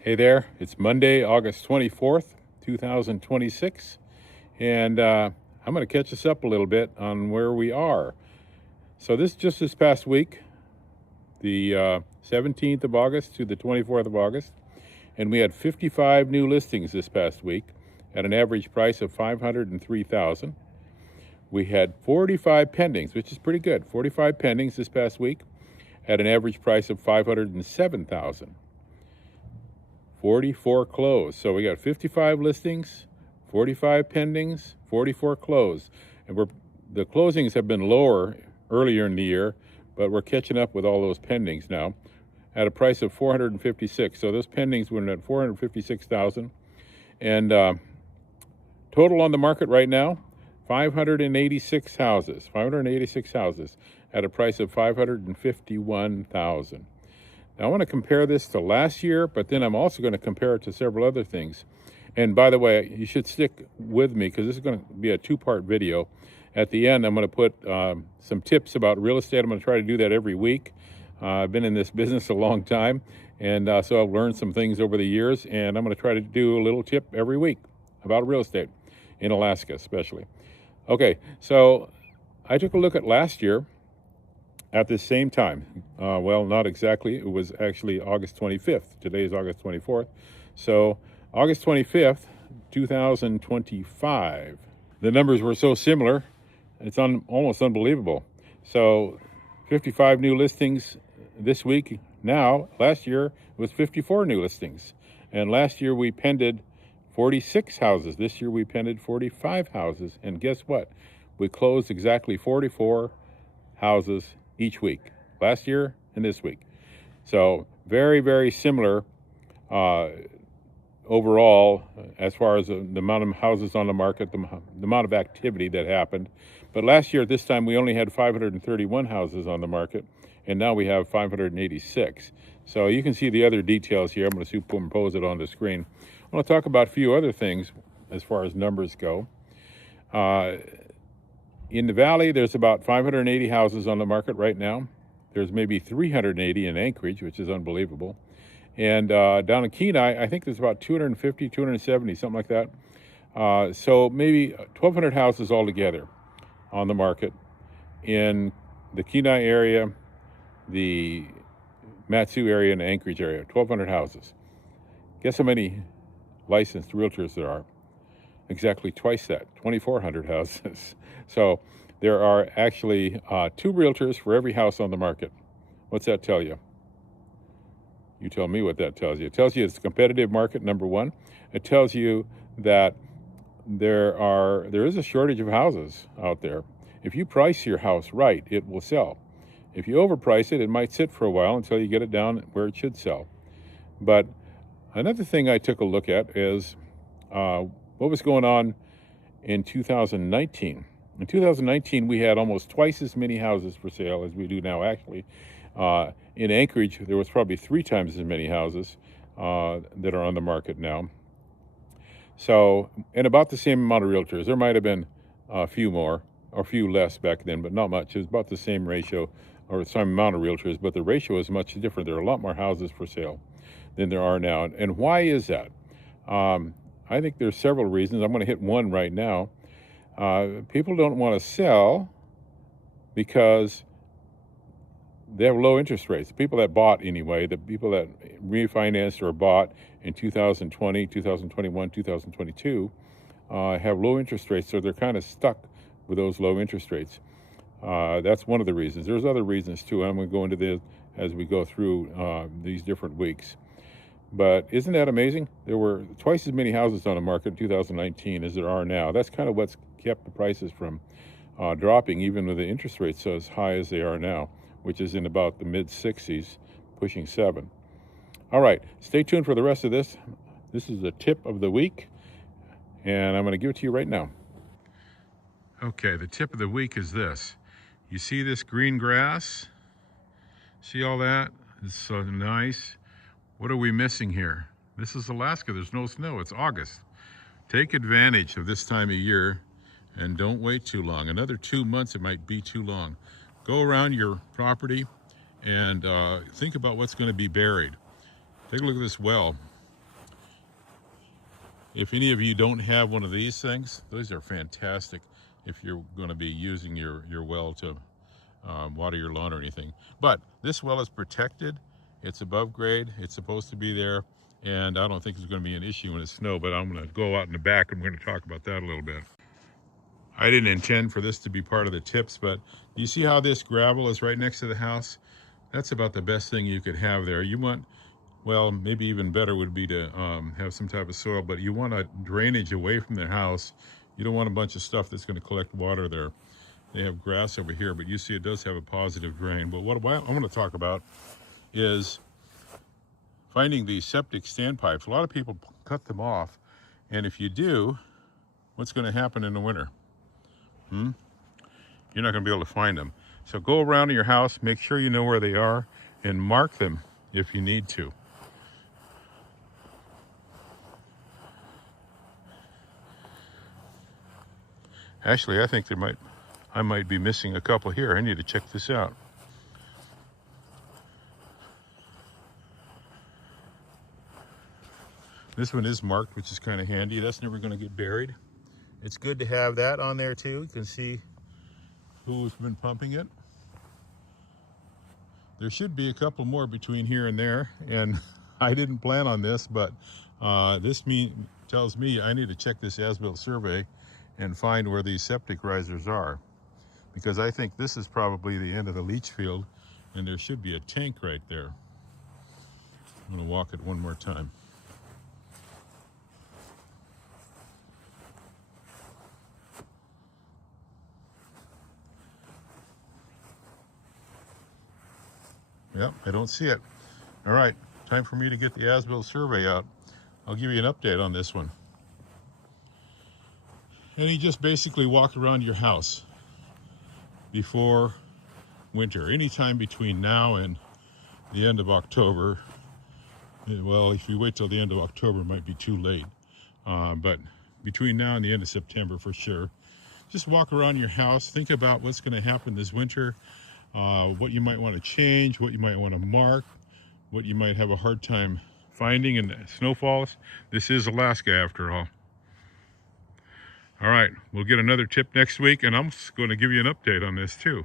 Hey there, it's Monday, August 24th, 2026, and I'm going to catch us up a little bit on where we are. So this past week, the 17th of August to the 24th of August, and we had 55 new listings this past week at an average price of $503,000. We had 45 pendings, which is pretty good. 45 pendings this past week at an average price of $507,000. 44 closed. So we got 55 listings, 45 pendings, 44 closed. And the closings have been lower earlier in the year, but we're catching up with all those pendings now at a price of $456,000. So those pendings were at $456,000. And total on the market right now, 586 houses. 586 houses at a price of $551,000. Now, I want to compare this to last year, but then I'm also going to compare it to several other things. And by the way, you should stick with me because this is going to be a two-part video. At the end, I'm going to put some tips about real estate. I'm going to try to do that every week. I've been in this business a long time, and so I've learned some things over the years, and I'm going to try to do a little tip every week about real estate, in Alaska especially. Okay, so I took a look at last year. At the same time, well, not exactly. It was actually August 25th. Today is August 24th. So August 25th, 2025. The numbers were so similar, it's almost unbelievable. So 55 new listings this week. Now, last year it was 54 new listings. And last year we pended 46 houses. This year we pended 45 houses. And guess what? We closed exactly 44 houses each week, last year and this week. So very, very similar overall as far as the amount of houses on the market, the amount of activity that happened. But last year at this time, we only had 531 houses on the market, and now we have 586. So you can see the other details here. I'm going to superimpose it on the screen. I want to talk about a few other things as far as numbers go. In the valley, there's about 580 houses on the market right now. There's maybe 380 in Anchorage, which is unbelievable. And down in Kenai, I think there's about 250, 270, something like that. So maybe 1,200 houses altogether on the market in the Kenai area, the Matsu area, and the Anchorage area. 1,200 houses. Guess how many licensed realtors there are? Exactly twice that, 2,400 houses. So there are actually 2 realtors for every house on the market. What's that tell you? You tell me what that tells you. It tells you it's a competitive market, number one. It tells you that there is a shortage of houses out there. If you price your house right, it will sell. If you overprice it, it might sit for a while until you get it down where it should sell. But another thing I took a look at is what was going on in 2019. In 2019, we had almost twice as many houses for sale as we do now, actually. In Anchorage, there was probably 3 times as many houses that are on the market now. So, and about the same amount of realtors. There might have been a few more or a few less back then, but not much. It was about the same ratio or the same amount of realtors, but the ratio is much different. There are a lot more houses for sale than there are now. And why is that? I think there's several reasons. I'm going to hit one right now. People don't want to sell because they have low interest rates. The people that bought anyway, the people that refinanced or bought in 2020, 2021, 2022 have low interest rates, so they're kind of stuck with those low interest rates. That's one of the reasons. There's other reasons too. I'm going to go into this as we go through these different weeks. But isn't that amazing? There were twice as many houses on the market in 2019 as there are now. That's kind of what's kept the prices from dropping, even with the interest rates as high as they are now, which is in about the mid-60s, pushing 7. All right, stay tuned for the rest of this. This is the tip of the week, and I'm going to give it to you right now. Okay, the tip of the week is this. You see this green grass? See all that? It's so nice. What are we missing here? This is Alaska. There's no snow. It's August. Take advantage of this time of year and don't wait too long. Another 2 months, it might be too long. Go around your property and think about what's going to be buried. Take a look at this well. If any of you don't have one of these things, those are fantastic if you're going to be using your well to water your lawn or anything. But this well is protected. It's above grade. It's supposed to be there. And I don't think there's going to be an issue when it's snow, but I'm going to go out in the back and we're going to talk about that a little bit. I didn't intend for this to be part of the tips, but you see how this gravel is right next to the house? That's about the best thing you could have there. You want, well, maybe even better would be to have some type of soil, but you want a drainage away from the house. You don't want a bunch of stuff that's going to collect water there. They have grass over here, but you see it does have a positive drain. But what I want to talk about is finding these septic standpipes. A lot of people cut them off, and if you do, what's going to happen in the winter? You're not going to be able to find them. So go around your house, make sure you know where they are, and mark them if you need to. Actually, I think I might be missing a couple here. I need to check this out. This one is marked, which is kind of handy. That's never going to get buried. It's good to have that on there too. You can see who's been pumping it. There should be a couple more between here and there, and I didn't plan on this, but this tells me I need to check this as-built survey and find where these septic risers are, because I think this is probably the end of the leach field, and there should be a tank right there. I'm going to walk it one more time. Yep, I don't see it. All right, time for me to get the as-built survey out. I'll give you an update on this one. And you just basically walk around your house before winter, anytime between now and the end of October. Well, if you wait till the end of October, it might be too late. But between now and the end of September, for sure. Just walk around your house, think about what's going to happen this winter, what you might want to change, what you might want to mark, what you might have a hard time finding in the snowfalls. This is Alaska after all. All right, we'll get another tip next week, and I'm going to give you an update on this too.